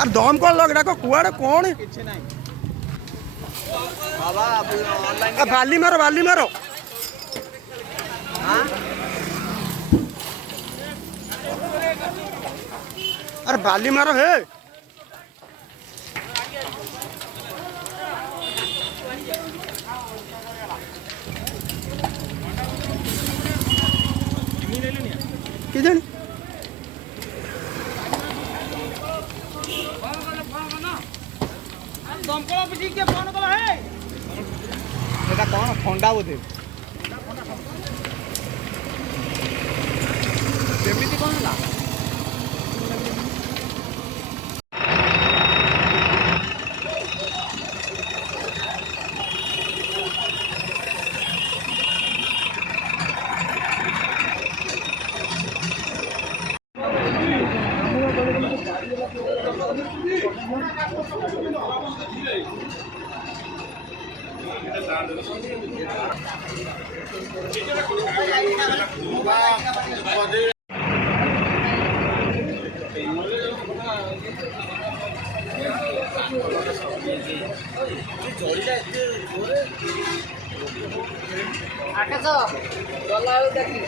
আর দম call log ডাক কুয়াড়ে কোন বালি মারো বালি মারো আরে বালি মারো হে কি জানি দমকଳ ବୁଝିକି କିଏ ଫୋନ କଲା ହେ এটা কোন ଥଣ୍ଡା ବୋଧେ କେମିତି କଣ ହେଲା ଆକାଶ ଗଲା ବେଳକୁ ଦେଖି